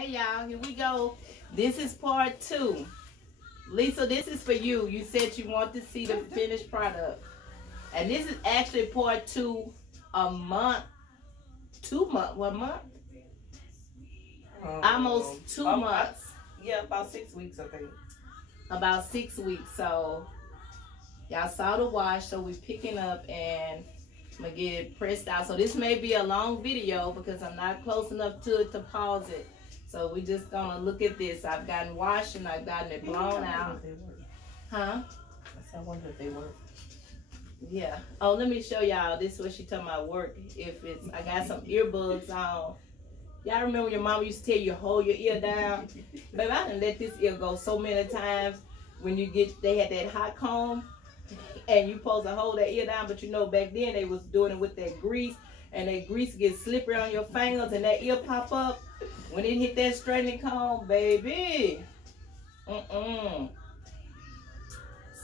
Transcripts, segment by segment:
Hey y'all, here we go. This is part 2. Lisa, this is for you. You said you want to see the finished product. And this is actually part 2, a month, 2 months, 1 month? Almost 2 months. Yeah, about 6 weeks, I think. About 6 weeks. So y'all saw the wash, so we're picking up and I'm gonna get it pressed out. So this may be a long video because I'm not close enough to it to pause it. So we just gonna look at this. I've gotten washed and I've gotten it blown out. Huh? I wonder if they work. Yeah. Oh, let me show y'all. This is what she talking about work. If it's, I got some earbuds on. Y'all remember your mama used to tell you hold your ear down? Baby, I done let this ear go so many times. When you get, they had that hot comb and you supposed to hold that ear down, but you know back then they was doing it with that grease, and that grease gets slippery on your fingers and that ear pop up. When it hit that straightening comb, baby.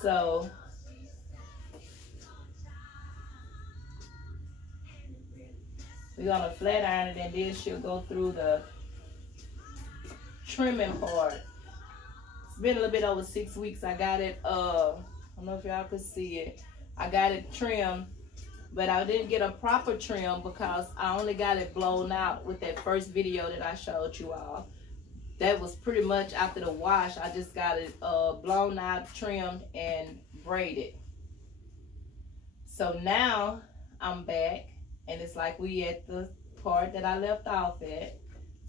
So we're gonna flat iron it and then she'll go through the trimming part. It's been a little bit over 6 weeks. I got it, I don't know if y'all could see it. I got it trimmed, but I didn't get a proper trim because I only got it blown out with that first video that I showed you all. That was pretty much after the wash. I just got it blown out, trimmed, and braided. So now I'm back, and it's like we at the part that I left off at.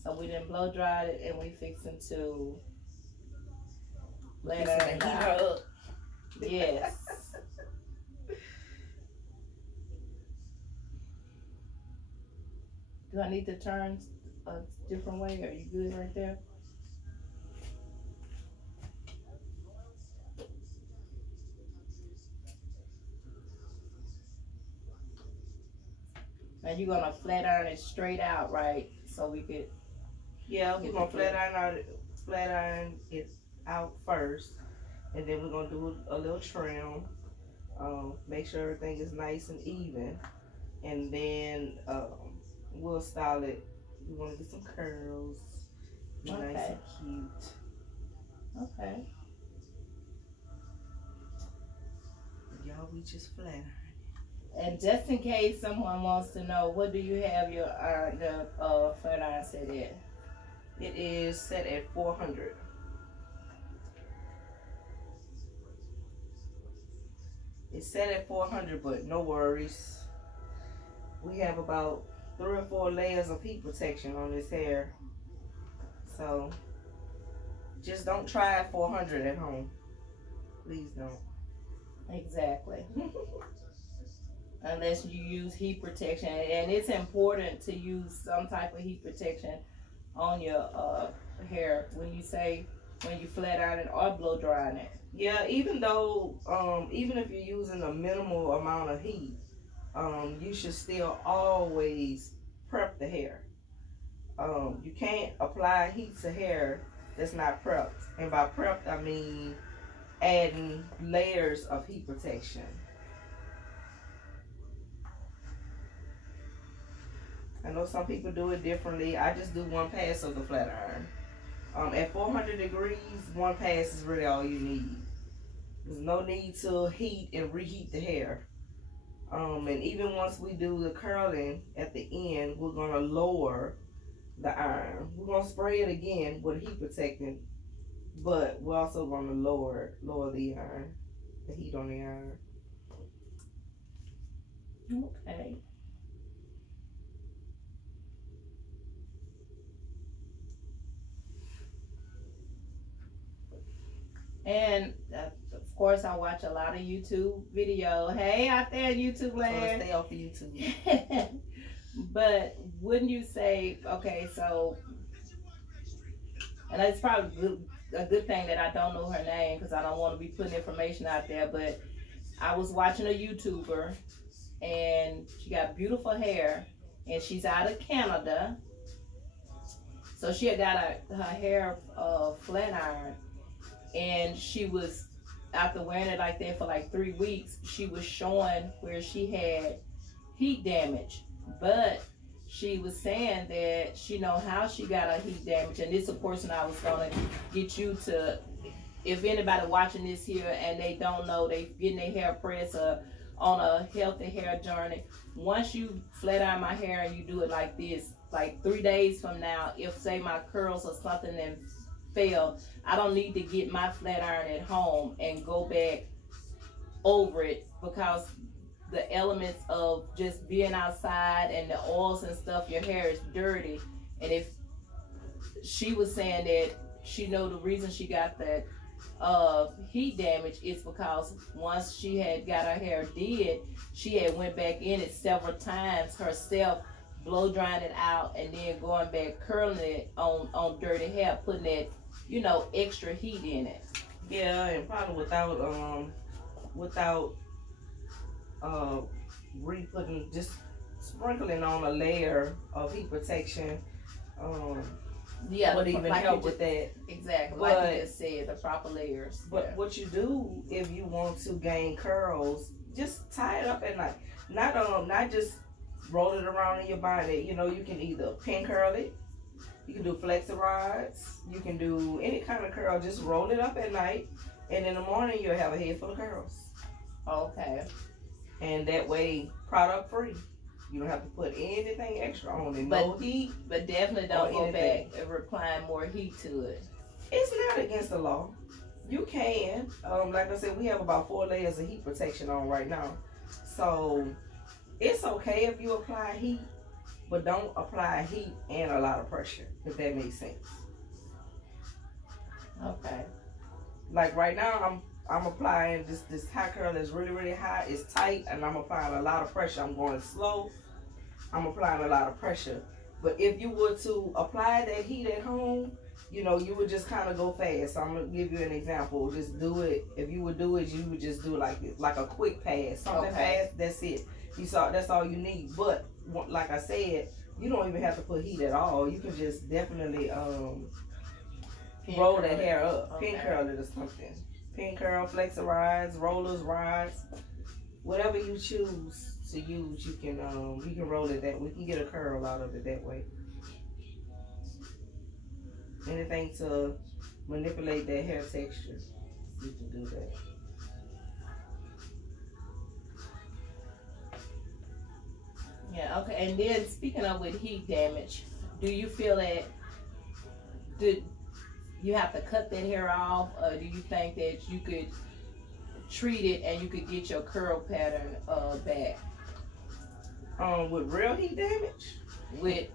So we didn't blow dry it, and we fixing to let it out. Yes. Do I need to turn a different way? Are you good right there? Now you're gonna flat iron it straight out, right? So we could. Yeah, we're gonna flat iron it out first, and then we're gonna do a little trim. Make sure everything is nice and even, and then we'll style it. We want to get some curls, be nice and cute. Okay. Y'all, we just flat iron. And just in case someone wants to know, what do you have your flat iron set at? It is set at 400. It's set at 400, but no worries. We have about 3 or 4 layers of heat protection on this hair. So just don't try at 400 at home. Please don't. Exactly. Unless you use heat protection, and it's important to use some type of heat protection on your hair when you flat iron it or blow drying it. Yeah, even though even if you're using a minimal amount of heat, you should still always prep the hair. You can't apply heat to hair that's not prepped, and by prepped I mean adding layers of heat protection. I know some people do it differently. I just do 1 pass of the flat iron. At 400 degrees, 1 pass is really all you need. There's no need to heat and reheat the hair. And even once we do the curling at the end, we're gonna lower the iron. We're gonna spray it again with heat protectant, but we're also gonna lower the iron, the heat on the iron. Okay. And of course, I watch a lot of YouTube video. Hey, out there, YouTube land. So stay off of YouTube. But wouldn't you say, okay, so, and it's probably a good thing that I don't know her name because I don't want to be putting information out there, but I was watching a YouTuber and she got beautiful hair and she's out of Canada. So she had got her hair flat iron. And she was, after wearing it like that for like 3 weeks, she was showing where she had heat damage. But she was saying that she know how she got her heat damage, and this is a portion I was gonna get you to, if anybody watching this here and they don't know, they getting their hair pressed or on a healthy hair journey. Once you flat iron my hair and you do it like this, like 3 days from now, if say my curls or something then fail, I don't need to get my flat iron at home and go back over it, because the elements of just being outside and the oils and stuff, your hair is dirty. And if she was saying that she know the reason she got that heat damage is because once she had got her hair did, she had went back in it several times herself, blow drying it out and then going back curling it on dirty hair, putting that, you know, extra heat in it. Yeah, and probably without re-putting, just sprinkling on a layer of heat protection yeah, would even like help with that. Exactly, but, like you just said, the proper layers. But yeah. What you do if you want to gain curls, just tie it up at night. Not just roll it around in your body. You know, you can either pin curl it, you can do flexi rods, you can do any kind of curl. Just roll it up at night, and in the morning you'll have a head full of curls. Okay. And that way, product free. You don't have to put anything extra on it. No heat. But definitely don't go back and applying more heat to it. It's not against the law. You can. Like I said, we have about 4 layers of heat protection on right now. So it's okay if you apply heat, but don't apply heat and a lot of pressure, if that makes sense. Okay. Like right now, I'm applying this high curl is really, really high. It's tight, and I'm applying a lot of pressure. I'm going slow. I'm applying a lot of pressure. But if you were to apply that heat at home, you know, you would just kind of go fast. So I'm going to give you an example. Just do it. If you would do it, you would just do it like this, like a quick pass. Something fast, that's it. That's all you need. But like I said, you don't even have to put heat at all. You can just definitely roll that hair up. Pin curl it or something. Pin curl, flexi rods, rollers, rods, whatever you choose to use, you can roll it that way. You can get a curl out of it that way. Anything to manipulate that hair texture, you can do that. Yeah, okay. And then speaking of with heat damage, do you feel that you have to cut that hair off, or do you think that you could treat it and you could get your curl pattern back? With real heat damage? Real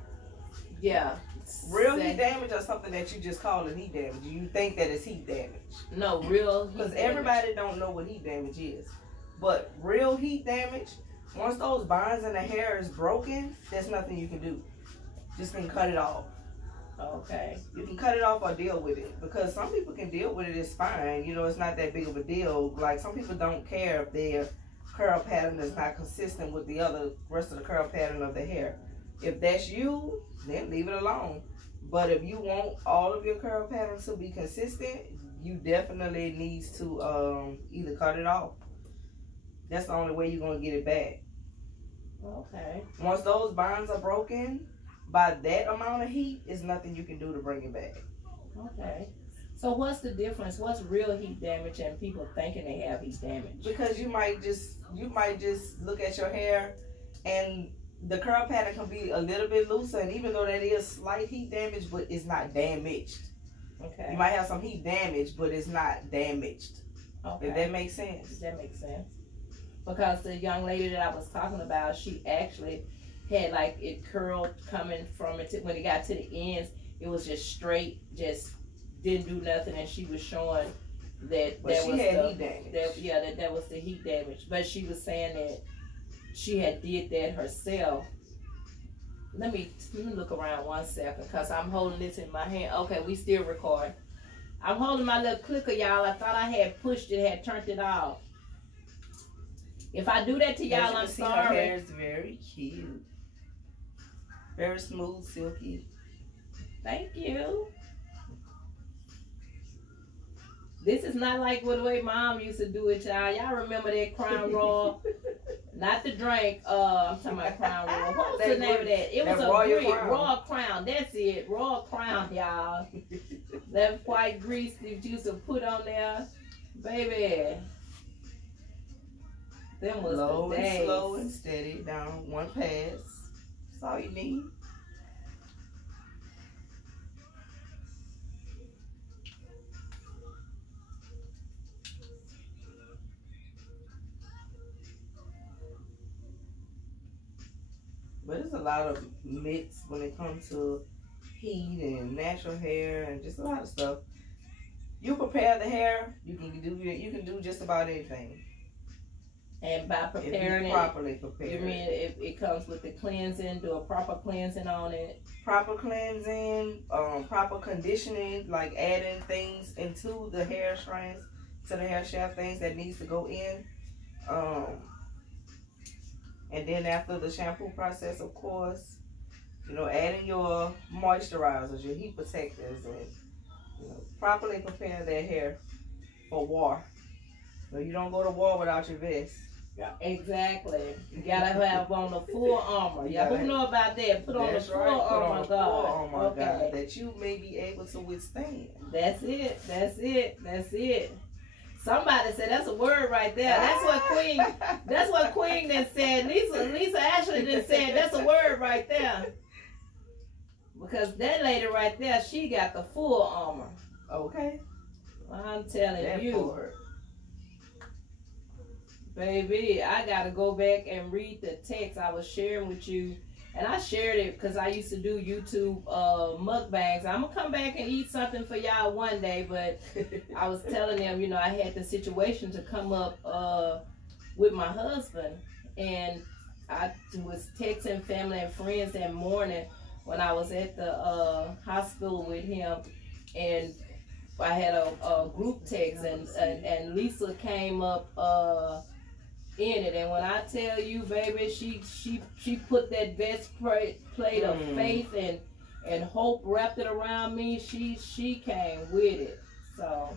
heat damage, or something that you just call it heat damage? You think that it's heat damage? No, real heat damage. Because everybody don't know what heat damage is. But real heat damage, once those bonds in the hair is broken, there's nothing you can do. Just can cut it off. Okay. You can cut it off or deal with it, because some people can deal with it. It's fine. You know, it's not that big of a deal. Like, some people don't care if their curl pattern is not consistent with the rest of the curl pattern of the hair. If that's you, then leave it alone. But if you want all of your curl patterns to be consistent, you definitely need to either cut it off. That's the only way you're going to get it back. Okay. Once those bonds are broken, by that amount of heat, is nothing you can do to bring it back. Okay. So what's the difference? What's real heat damage and people thinking they have heat damage? Because you might just look at your hair and the curl pattern can be a little bit looser, and even though that is slight heat damage, but it's not damaged. Okay. You might have some heat damage, but it's not damaged. Okay. If that makes sense. That makes sense. Because the young lady that I was talking about, she actually had like it curled coming from it when it got to the ends. It was just straight, just didn't do nothing, and she was showing that but that she was had the heat damage. that was the heat damage. But she was saying that she had did that herself. Let me look around 1 second, because I'm holding this in my hand. Okay, we still recording. I'm holding my little clicker, y'all. I thought I had pushed it, had turned it off. If I do that to y'all, I'm sorry. Her hair is very cute. Very smooth, silky. Thank you. This is not like what the way Mom used to do it, y'all. Y'all remember that Crown Royal? Not the drink. I'm talking about Crown Royal. What was the name of that? It was a Royal Crown. That's it. Royal Crown, y'all. That white grease that you used to put on there. Baby. Them was low the days. And slow and steady down one pass. That's all you need. But there's a lot of myths when it comes to heat and natural hair and just a lot of stuff. You prepare the hair, you can do just about anything. And by preparing it properly prepared. You mean it comes with the cleansing, do a proper cleansing on it? Proper cleansing, proper conditioning, like adding things into the hair strands, to the hair shaft, things that needs to go in. And then after the shampoo process, of course, you know, adding your moisturizers, your heat protectors, and you know, properly prepare that hair for war. So you don't go to war without your vest. Yeah, exactly. You gotta have on the full armor. Yeah, who know about that? Put on the full armor, God. That you may be able to withstand. That's it. That's it. That's it. Somebody said that's a word right there. That's what Queen. That's what Queen then said. Lisa Ashley then said that's a word right there. Because that lady right there, she got the full armor. Okay. I'm telling you. Baby, I gotta go back and read the text I was sharing with you. And I shared it because I used to do YouTube mukbangs. I'm gonna come back and eat something for y'all one day, but I was telling them, you know, I had the situation to come up with my husband, and I was texting family and friends that morning when I was at the hospital with him, and I had a group text, and Lisa came up in it, and when I tell you, baby, she put that best plate of faith and hope wrapped it around me. She came with it. So,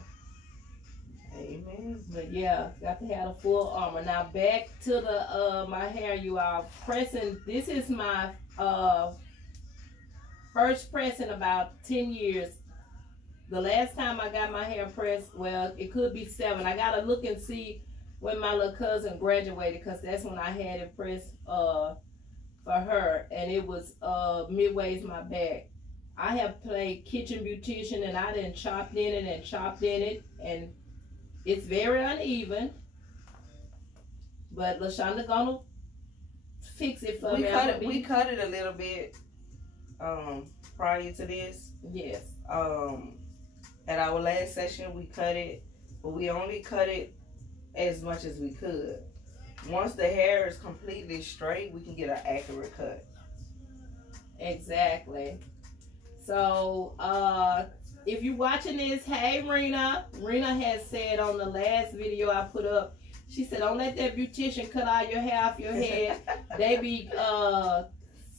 amen. But yeah, got to have the full armor. Now back to the my hair, you are pressing. This is my first press in about 10 years. The last time I got my hair pressed, well, it could be 7. I gotta look and see when my little cousin graduated, because that's when I had it pressed for her, and it was midways my back. I have played kitchen beautician, and I done chopped in it and chopped in it, and it's very uneven. But LaShonda gonna fix it for me. We cut it a little bit prior to this. Yes. At our last session, we cut it, but we only cut it as much as we could. Once the hair is completely straight, we can get an accurate cut. Exactly. So, if you're watching this, hey Rena. Rena has said on the last video I put up, she said, don't let that beautician cut out your hair off your head. They be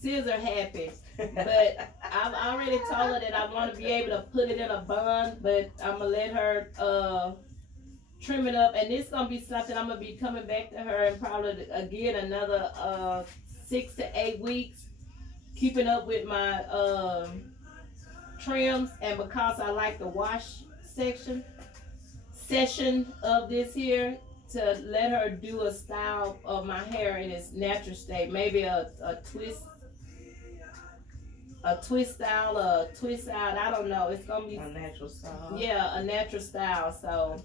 scissor happy. But I've already told her that I want to be able to put it in a bun, but I'm going to let her trim it up. And this is going to be something I'm going to be coming back to her in probably, again, another 6 to 8 weeks, keeping up with my trims. And because I like the wash session of this here, to let her do a style of my hair in its natural state, maybe a twist style, a twist out. I don't know. It's gonna be a natural style. Yeah, a natural style. So,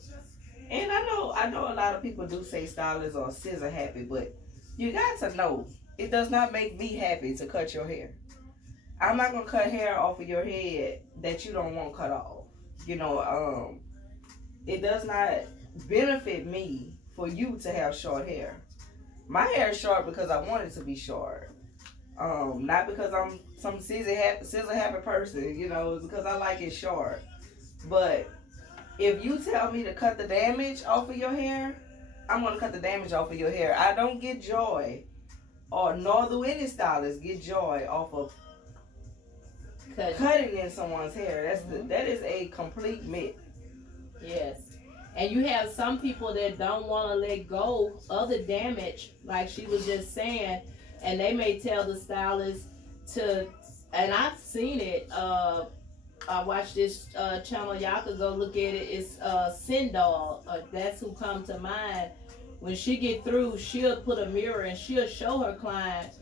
and I know a lot of people do say stylists are scissor happy, but you got to know it does not make me happy to cut your hair. I'm not gonna cut hair off of your head that you don't want cut off. You know, it does not benefit me for you to have short hair. My hair is short because I want it to be short. Not because I'm some scissor happy person, you know, it's because I like it short. But if you tell me to cut the damage off of your hair, I'm gonna cut the damage off of your hair. I don't get joy, or nor do any stylist get joy off of cutting in someone's hair. That is a complete myth. Yes. And you have some people that don't want to let go of the damage, like she was just saying, and they may tell the stylist to, and I've seen it. I watched this channel. Y'all could go look at it. It's Sindal. That's who come to mind. When she get through, she'll put a mirror and she'll show her client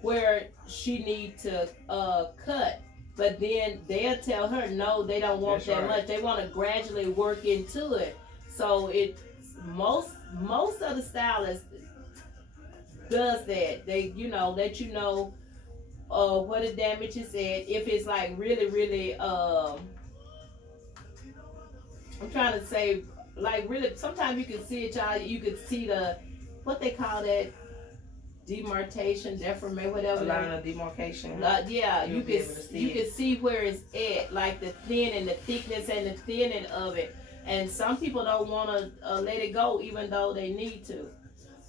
where she need to cut. But then they'll tell her no, they don't want that much. They want to gradually work into it. So it most of the stylists does that. They let you know what the damage is at. If it's like really I'm trying to say like really, sometimes you can see it, y'all. You can see the what they call that demarcation, deformation, whatever. A line of demarcation. Yeah, you can see where it's at, like the thin and the thickness and the thinning of it. And some people don't want to let it go, even though they need to.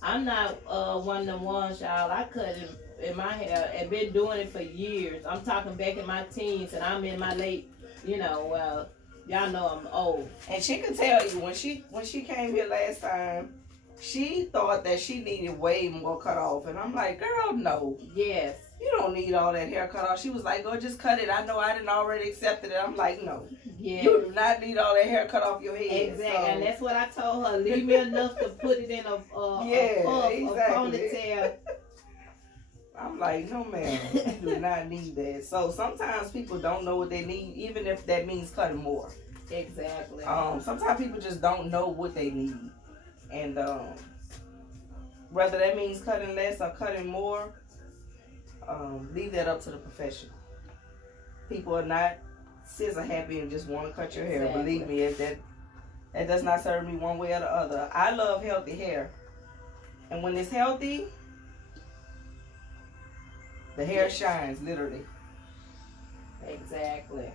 I'm not one of them ones, y'all. I cut in my hair and been doing it for years. I'm talking back in my teens, and I'm in my late, y'all know I'm old. And she could tell you when she came here last time, she thought that she needed way more cut off, and I'm like, girl, no. Yes. You don't need all that hair cut off. She was like, go just cut it. I know I didn't already accepted it. I'm like, no. Yeah. You do not need all that hair cut off your head. Exactly. So. And that's what I told her. Leave me enough to put it in a ponytail. I'm like, no, ma'am. You do not need that. So sometimes people don't know what they need, even if that means cutting more. Exactly. Sometimes people just don't know what they need. And whether that means cutting less or cutting more, leave that up to the professional. People are not scissor happy and just want to cut your hair. Exactly. Believe me, that does not serve me one way or the other. I love healthy hair, and when it's healthy, the hair shines, literally. Exactly.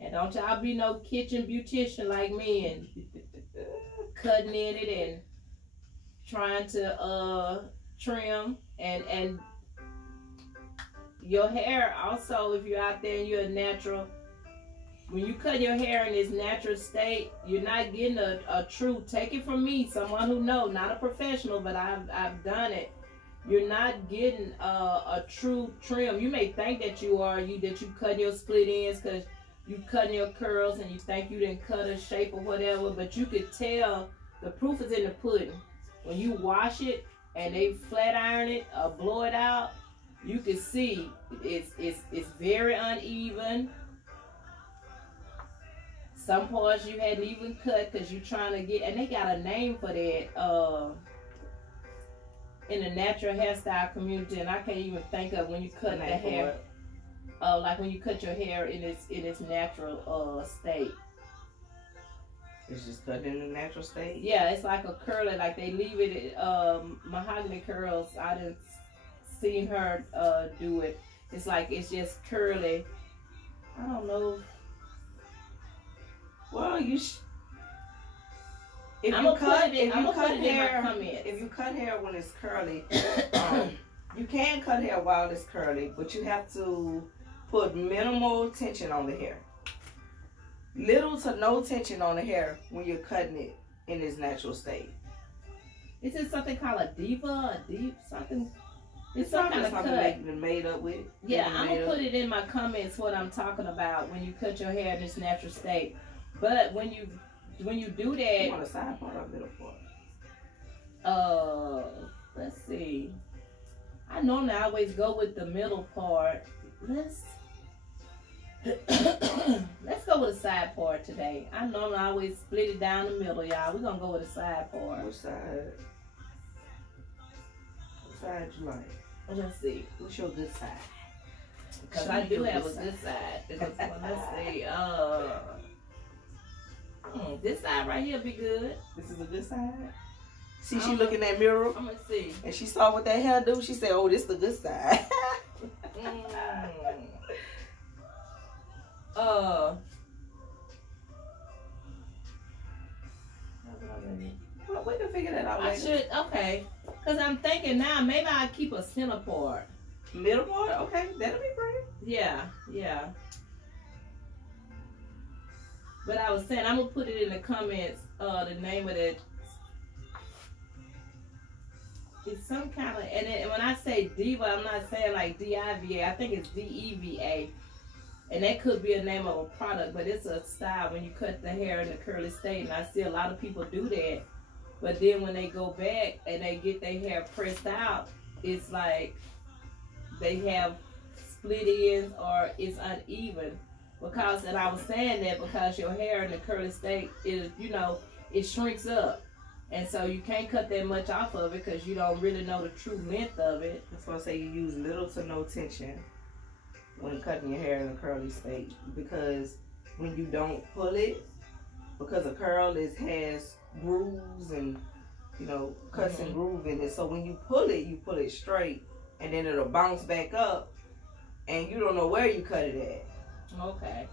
And don't y'all be no kitchen beautician like me and cutting in it and trying to trim and your hair also. If you're out there and you're a natural, when you cut your hair in its natural state, you're not getting a true, take it from me, someone who knows, not a professional, but I've done it. You're not getting a true trim. You may think that you are, that you cut your split ends because you cutting your curls and you think you didn't cut a shape or whatever, but you could tell the proof is in the pudding. When you wash it and they flat iron it or blow it out, you can see it's very uneven. Some parts you hadn't even cut because you're trying to get, and they got a name for that in the natural hairstyle community, and I can't even think of when you cut the hair. Like when you cut your hair in its natural state. It's just cut in the natural state? Yeah, it's like a curly, like they leave it mahogany curls. I didn't seen her do it. It's like it's just curly. I don't know. Well, if you cut hair when it's curly, you can cut hair while it's curly, but you have to put minimal tension on the hair. Little to no tension on the hair when you're cutting it in its natural state. Is it something called a diva? Something? It's some kind of cut made up with it. Yeah, I'm gonna put it in my comments what I'm talking about when you cut your hair in its natural state. But when you do that, you want a side part or a middle part? Let's see. I normally always go with the middle part. Let's go with a side part today. I normally always split it down the middle, y'all. We're gonna go with a side part. Which side? What side you like? Let's see. What's your good side? Because I do have a good side. Let's see. This side right here be good. This is a good side? See, she look in that mirror. I'm gonna see. And she saw what that hair do. She said, oh, this is the good side. Well, we can figure that out later. I should, okay. Because I'm thinking now, maybe I'll keep a center part. Middle part? Okay, that'll be pretty. Yeah, yeah. But I was saying, I'm gonna put it in the comments. The name of it. It's some kind of, and when I say diva, I'm not saying like D-I-V-A. I think it's D-E-V-A. And that could be a name of a product, but it's a style when you cut the hair in the curly state. And I see a lot of people do that. But then when they go back and they get their hair pressed out, it's like they have split ends or it's uneven. Because, and I was saying that because your hair in the curly state is, you know, it shrinks up. And so you can't cut that much off of it because you don't really know the true length of it. That's why I say you use little to no tension when cutting your hair in a curly state. Because when you don't pull it, because a curl has grooves and, you know, cuts and groove in it. So when you pull it straight, and then it'll bounce back up, and you don't know where you cut it at. Okay.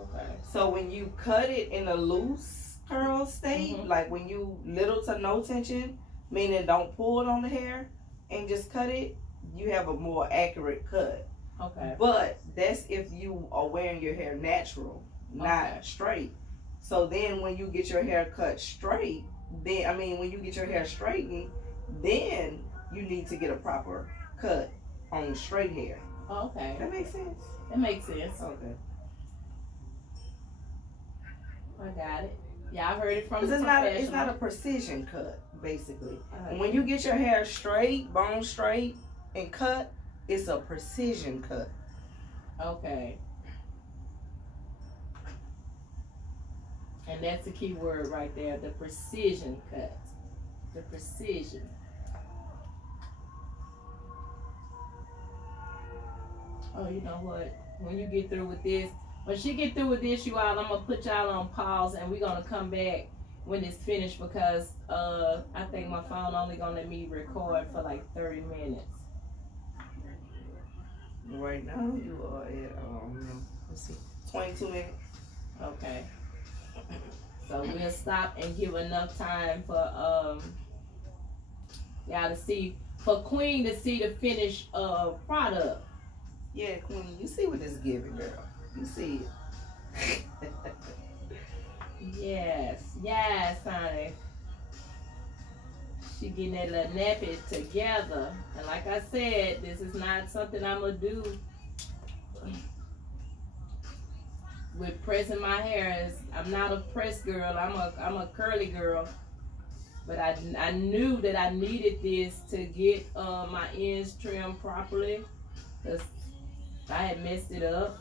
Okay. So when you cut it in a loose curl state, like when you little to no tension, meaning don't pull it on the hair and just cut it, you have a more accurate cut. Okay. But that's if you are wearing your hair natural, not straight. So then when you get your hair cut straight, when you get your hair straightened, then you need to get a proper cut on straight hair. Okay. That makes sense? It makes sense. Okay. I got it. Yeah, I heard it from the it's not a precision cut, basically. When you get your hair straight, bone straight, and cut, it's a precision cut. Okay. And that's the key word right there, the precision cut. The precision. Oh, you know what? When you get through with this, when she get through with this, you all, I'm going to put y'all on pause and we're going to come back when it's finished because I think my phone only going to let me record for like 30 minutes. Right now, you are at, let's see, 22 minutes. Okay. So we'll stop and give enough time for y'all to see, for Queen to see the finished product. Yeah, Queen, you see what it's giving, girl. You see it. Yes, honey. She getting that little nappy together. And like I said, this is not something I'm going to do with pressing my hair. I'm not a press girl. I'm a curly girl. But I knew that I needed this to get my ends trimmed properly. Because I had messed it up.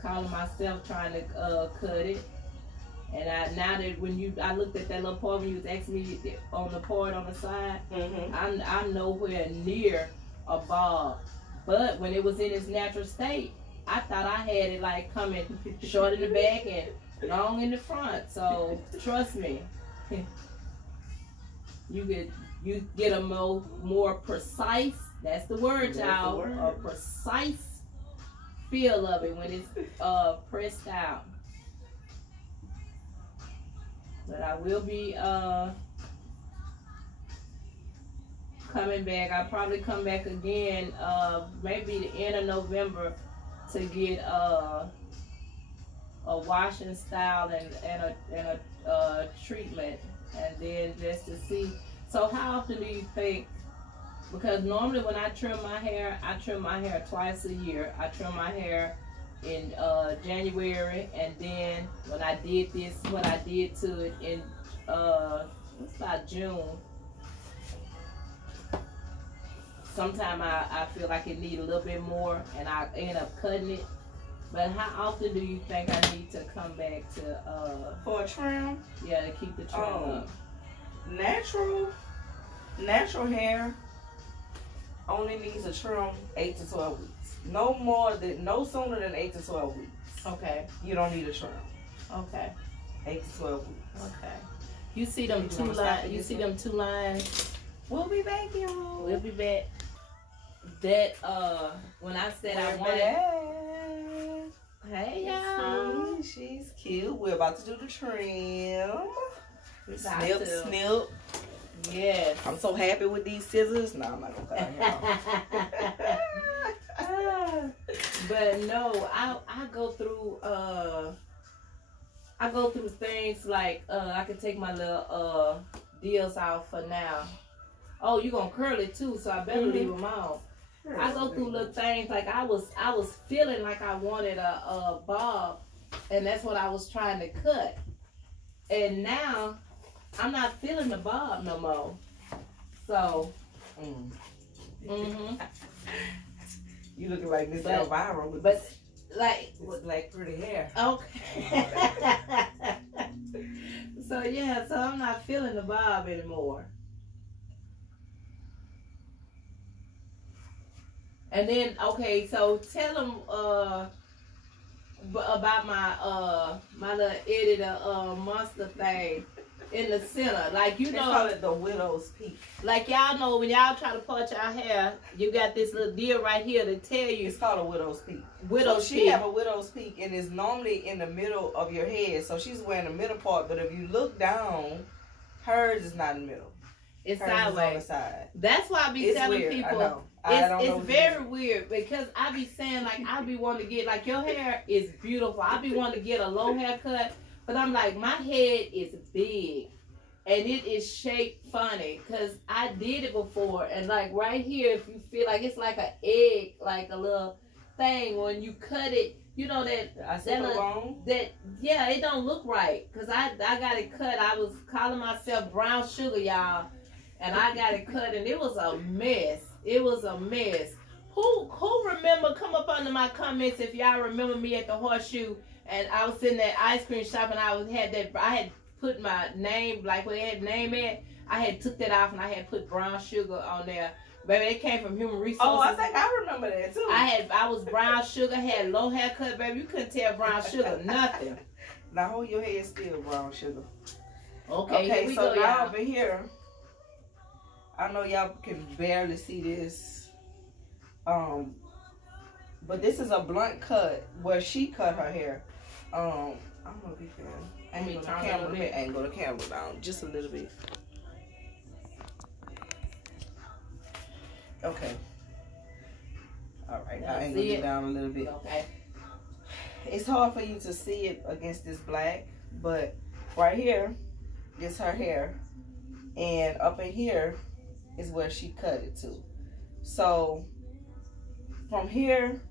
Calling myself trying to cut it. And now that I looked at that little part when you was asking me on the part on the side, I'm nowhere near a bob. But when it was in its natural state, I thought I had it like coming short in the back and long in the front. So trust me, you get a more precise. That's the word, y'all. A precise feel of it when it's pressed out. But I will be coming back. I'll probably come back again maybe the end of November to get a washing style and a treatment, and then just to see. So how often do you think? Because normally when I trim my hair twice a year. I trim my hair in January, and then when I did this, what I did to it in it's about June. Sometimes I feel like it need a little bit more, and I end up cutting it. But how often do you think I need to come back to for a trim? Yeah, to keep the trim up. Natural hair only needs a trim 8 to 12 weeks. No sooner than 8 to 12 weeks. Okay. You don't need a trim. Okay. 8 to 12 weeks. Okay. You see them two lines? You see them two lines? We'll be back, y'all. We'll be back. That when I said I wanted. Hey y'all. She's cute. We're about to do the trim. Snip. Yes. I'm so happy with these scissors. No, I'm not gonna cut her hair. But no, I go through things like I can take my little deals out for now. Oh, you gonna curl it too, so I better leave them out. Sure, I go through little things like I was feeling like I wanted a bob, and that's what I was trying to cut. And now I'm not feeling the bob no more. So, you looking like Miss Elvira with like pretty hair. Okay. So yeah, so I'm not feeling the bob anymore. And then okay, so tell them about my my little editor monster thing in the center. Like you know, call it the widow's peak. Like y'all know when y'all try to punch our hair, you got this little deal right here to tell you. It's called a widow's peak. Widow's peak. She have a widow's peak and it's normally in the middle of your head. So she's wearing the middle part, but if you look down, hers is not in the middle. It's hers sideways. Is on the side. That's why I be telling weird. people. It's very weird because I be saying like I be wanting to get like your hair is beautiful. I be wanting to get a low haircut, but I'm like my head is big and it is shaped funny because I did it before and like right here if you feel like it's like an egg, like a little thing when you cut it, you know that yeah, it don't look right because I got it cut. I was calling myself brown sugar, y'all, and I got it cut and it was a mess. It was a mess. Who remember? Come up under my comments if y'all remember me at the Horseshoe and I was in that ice cream shop and I had put my name like where they had name at. I had took that off and I had put brown sugar on there. Baby, it came from Human Resources. Oh, I think I remember that too. I was brown sugar, had low haircut, baby. You couldn't tell brown sugar nothing. Now hold your head still, brown sugar. Okay, here we so go, now y'all. over here. I know y'all can barely see this, but this is a blunt cut where she cut her hair. I'm gonna be fair. Angle the camera down just a little bit. Okay. All right, I angled it down a little bit. Okay. It's hard for you to see it against this black, but right here is her hair, and up in here is where she cut it to. So from here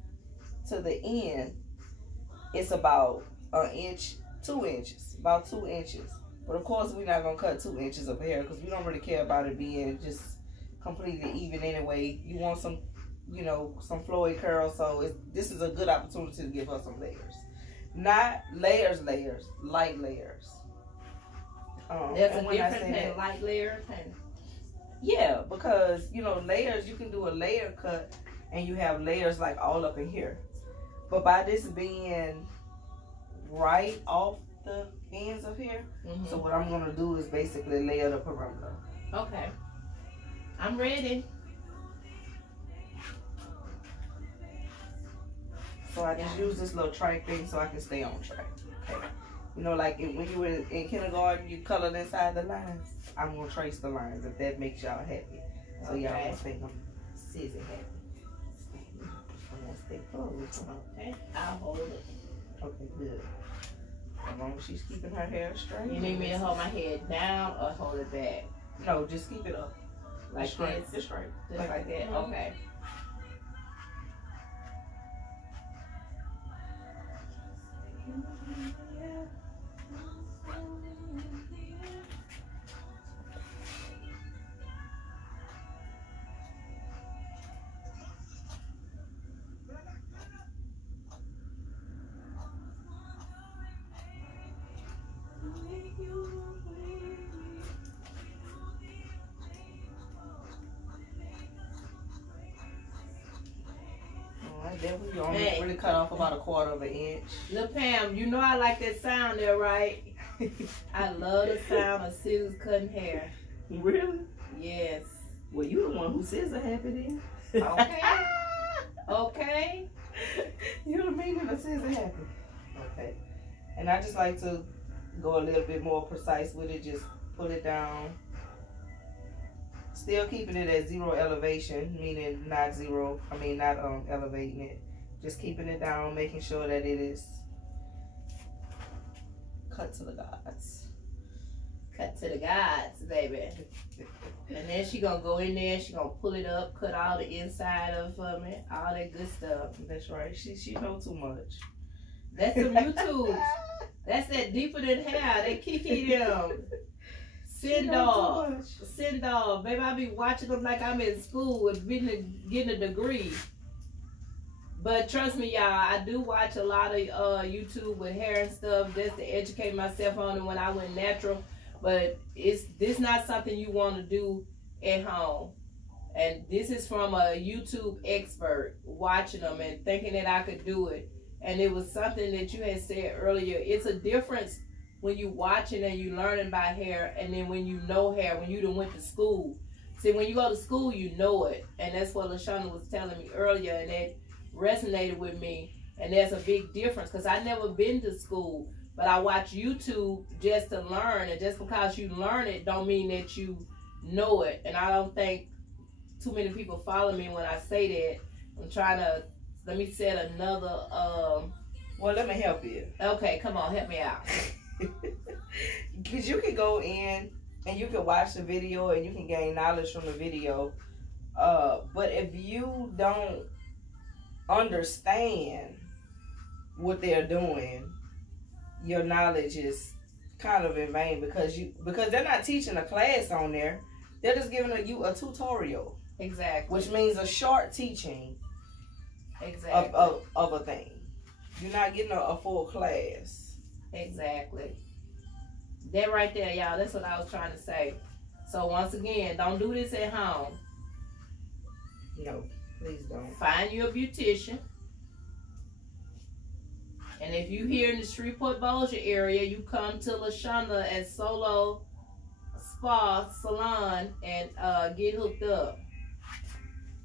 to the end, it's about an inch, 2 inches, about 2 inches. But of course, we're not gonna cut 2 inches of hair because we don't really care about it being just completely even anyway. You want some, you know, some flowy curls. So this is a good opportunity to give her some layers. Not layers, light layers. There's a difference between light layers and... Yeah, because, you know, layers, you can do a layer cut and you have layers like all up in here. But by this being right off the ends of here, so what I'm going to do is basically layer the perimeter. Okay. I'm ready. So I just use this little track thing so I can stay on track. Okay. You know, like when you were in kindergarten, you colored inside the lines. I'm going to trace the lines if that makes y'all happy. So y'all going to think I'm Sizzy happy. Stay close. Okay, I'll hold it. Okay, good. As long as she's keeping her hair straight. You need me to hold my head down or hold it back? No, just keep it up. Like straight. this? Just straight. Just like that? Okay. We only really cut off about 1/4 of an inch. Look, Pam, you know I like that sound there, right? I love the sound of Sue's cutting hair. Really? Yes. Well, you the one who says a happy then. Okay. Okay. You the meaning of says a happy. Okay. And I just like to go a little bit more precise with it. Just pull it down Still keeping it at 0 elevation, meaning not elevating it. Just keeping it down, making sure that it is cut to the gods. Cut to the gods, baby. And then she gonna go in there, she gonna pull it up, cut all the inside of it, all that good stuff. That's right. She know too much. That's some YouTube. That's that deeper than hair. That Kiki them. Send off. Baby, I be watching them like I'm in school and getting a degree. But trust me, y'all, I do watch a lot of YouTube with hair and stuff just to educate myself on it when I went natural. But this not something you want to do at home. And this is from a YouTube expert watching them and thinking that I could do it. And it was something that you had said earlier. It's a difference when you watching and you learning about hair, and then when you know hair, when you done went to school. See, when you go to school, you know it. And that's what LaShonda was telling me earlier, and that resonated with me. And there's a big difference, because I never been to school, but I watch YouTube just to learn. And just because you learn it don't mean that you know it. And I don't think too many people follow me when I say that. I'm trying to, let me set another, well, let me help you. Okay, come on, help me out. Because you can go in and you can watch the video and you can gain knowledge from the video. But if you don't understand what they're doing, your knowledge is kind of in vain, because they're not teaching a class on there. They're just giving you a tutorial. Exactly. Which means a short teaching. Exactly. Of a thing. You're not getting a full class. Exactly. That right there, y'all, that's what I was trying to say. So once again, don't do this at home. No, please don't. Find you a beautician. And if you here in the Shreveport Bossier area, you come to LaShonda at Solo Spa Salon and get hooked up.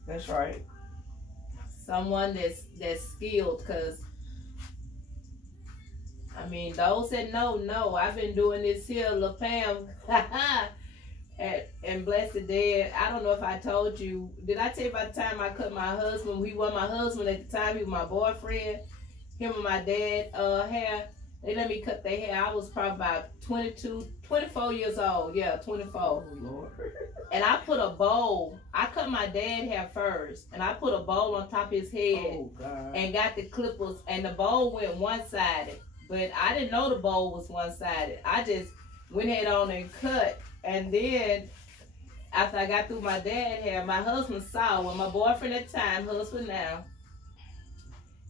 That's right. Someone that's skilled, because I mean, those that know. I've been doing this here, La Pam, and Blessed Dead. I don't know if I told you. Did I tell you about the time I cut my husband? He wasn't my husband at the time. He was my boyfriend. Him and my dad hair. They let me cut their hair. I was probably about 24 years old. Yeah, 24. Oh, Lord. And I put a bowl. I cut my dad hair first. And I put a bowl on top of his head. Oh, God. And got the clippers. And the bowl went one-sided. But I didn't know the bowl was one-sided. I just went head on and cut. And then, after I got through my dad hair, my husband saw, well, my boyfriend at the time, husband now,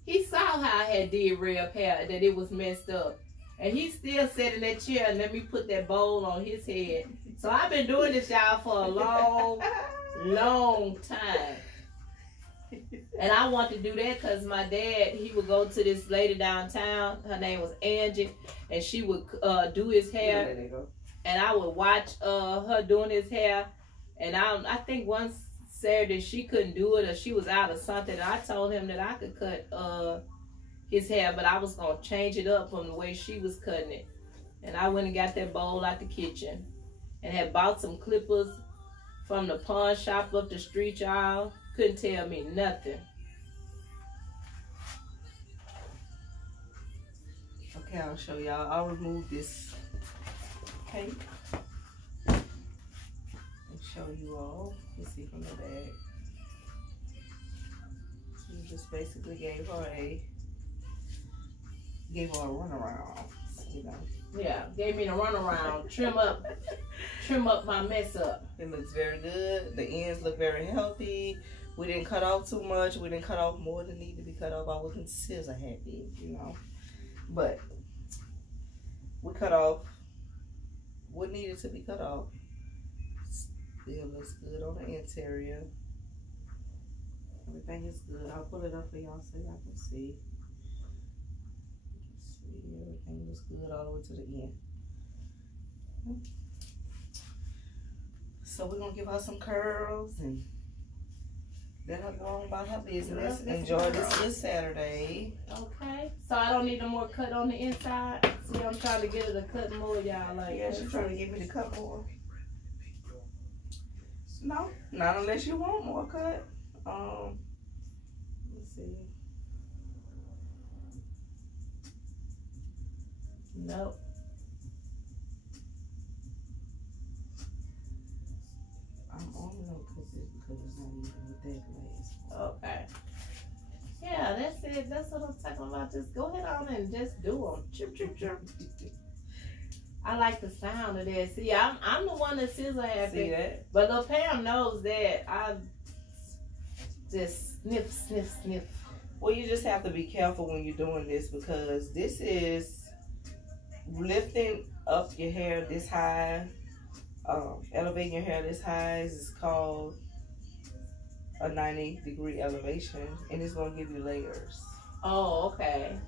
he saw how I had did reb hair, that it was messed up. And he still sat in that chair and let me put that bowl on his head. So I've been doing this, y'all, for a long, long time. And I want to do that because my dad, he would go to this lady downtown. Her name was Angie. And she would do his hair. And I would watch her doing his hair. And I think once Saturday she couldn't do it, or she was out or something. And I told him that I could cut his hair, but I was going to change it up from the way she was cutting it. And I went and got that bowl out the kitchen. And had bought some clippers from the pawn shop up the street, y'all. Couldn't tell me nothing. Okay, I'll show y'all. I'll remove this tape and show you all. Let's see from the bag. So we just basically gave her a runaround, you know. Yeah, gave me the runaround. Trim up my mess up. It looks very good. The ends look very healthy. We didn't cut off too much. We didn't cut off more than needed to be cut off. I wasn't scissor happy, you know. But we cut off what needed to be cut off. Still looks good on the interior. Everything is good. I'll pull it up for y'all so y'all can see. Everything looks good all the way to the end. So we're gonna give her some curls and let her go on about her business. Enjoy this Saturday. Okay. So I don't need no more cut on the inside. See, I'm trying to get her to cut more, y'all. Like, yeah, she's trying to get me to cut more. No, not unless you want more cut. Let's see. Nope. I'm only gonna cut this because it's not even with that glass. Okay. Yeah, that's it. That's what I'm talking about. Just go ahead on and just do them. Chirp, chirp, chirp. I like the sound of that. See, I'm the one that scissor happy. See that? But little Pam knows that I just sniff, sniff, sniff. Well, you just have to be careful when you're doing this because this is lifting up your hair this high, elevating your hair this high is called a 90-degree elevation, and it's gonna give you layers. Oh, okay.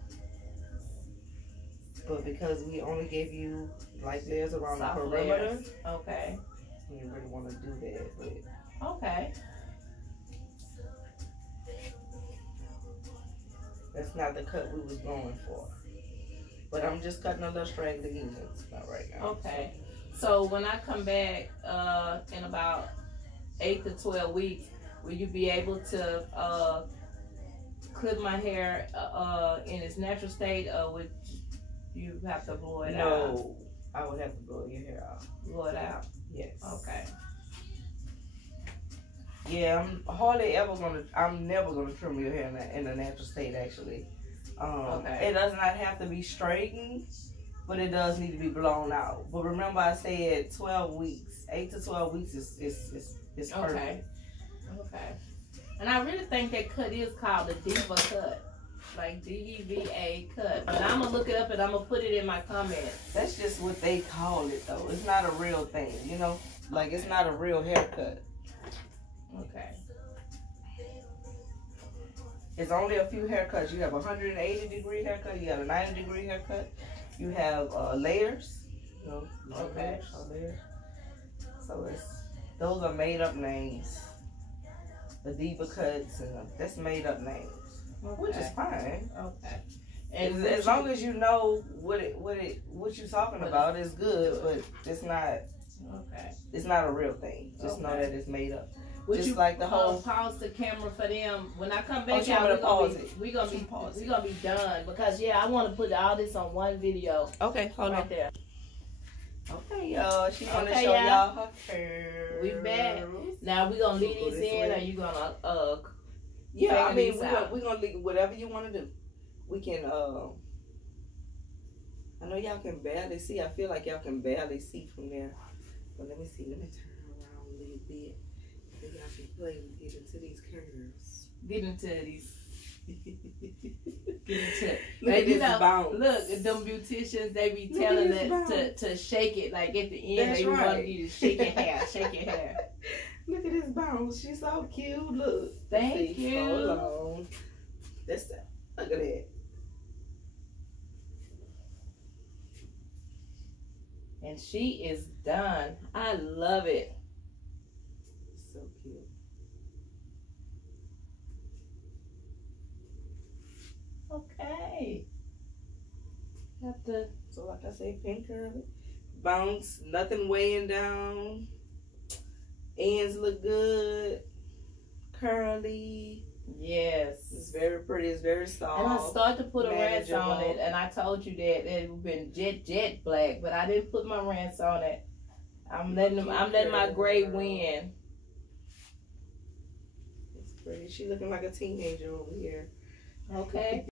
But because we only gave you light layers around Soft the perimeter, layers. Okay. you didn't really want to do that. But Okay. that's not the cut we was going for. But I'm just cutting a little straggly ends right now. Okay. So when I come back in about 8 to 12 weeks, will you be able to clip my hair in its natural state, or would you have to blow it out? No, I would have to blow your hair out. Blow it out. Yes. Okay. Yeah, I'm never gonna trim your hair in a natural state. Actually, Okay. It does not have to be straightened, but it does need to be blown out. But remember, I said 12 weeks. 8 to 12 weeks is perfect. Okay. Okay. And I really think that cut is called the Diva cut. Like DEVA cut. But I'm going to look it up and I'm going to put it in my comments. That's just what they call it, though. It's not a real thing, you know? Like, it's not a real haircut. Okay. It's only a few haircuts. You have a 180-degree haircut. You have a 90-degree haircut. You have layers. You know, Okay. Layers. So those are made-up names. The Diva cuts, and that's made-up names. Okay. Which is fine. Okay. And as long as you know what you're talking about is good, but it's not. Okay. It's not a real thing. Just know that it's made up. Would just you like the whole pause the camera for them when I come back? We're gonna be done because I want to put all this on one video. Okay, hold right on. there. Okay, y'all. She's gonna show y'all. y'all her hair. We back. Now we gonna leave these in, or you gonna Yeah, I mean we're gonna leave whatever you want to do. We can I know y'all can barely see. I feel like y'all can barely see from there. But let me see. Let me turn around a little bit. So y'all can play and get into these curves. Get into these. Get into it. Look at this bounce. Look, them beauticians, they be telling it to shake it. Like at the end, That's they right. want you to shake your hair, shake your hair. Look at this bounce. She's so cute. Look. Thank you. Hold on. Look at that. And she is done. I love it. So cute. Okay. So like I say, pink curly. Bounce, nothing weighing down. Ends look good. Curly. Yes. It's very pretty. It's very soft. And I started to put a rinse on manageable. it, and I told you that it would been jet black, but I didn't put my rinse on it. I'm letting my gray win. It's pretty. She looking like a teenager over here. Okay.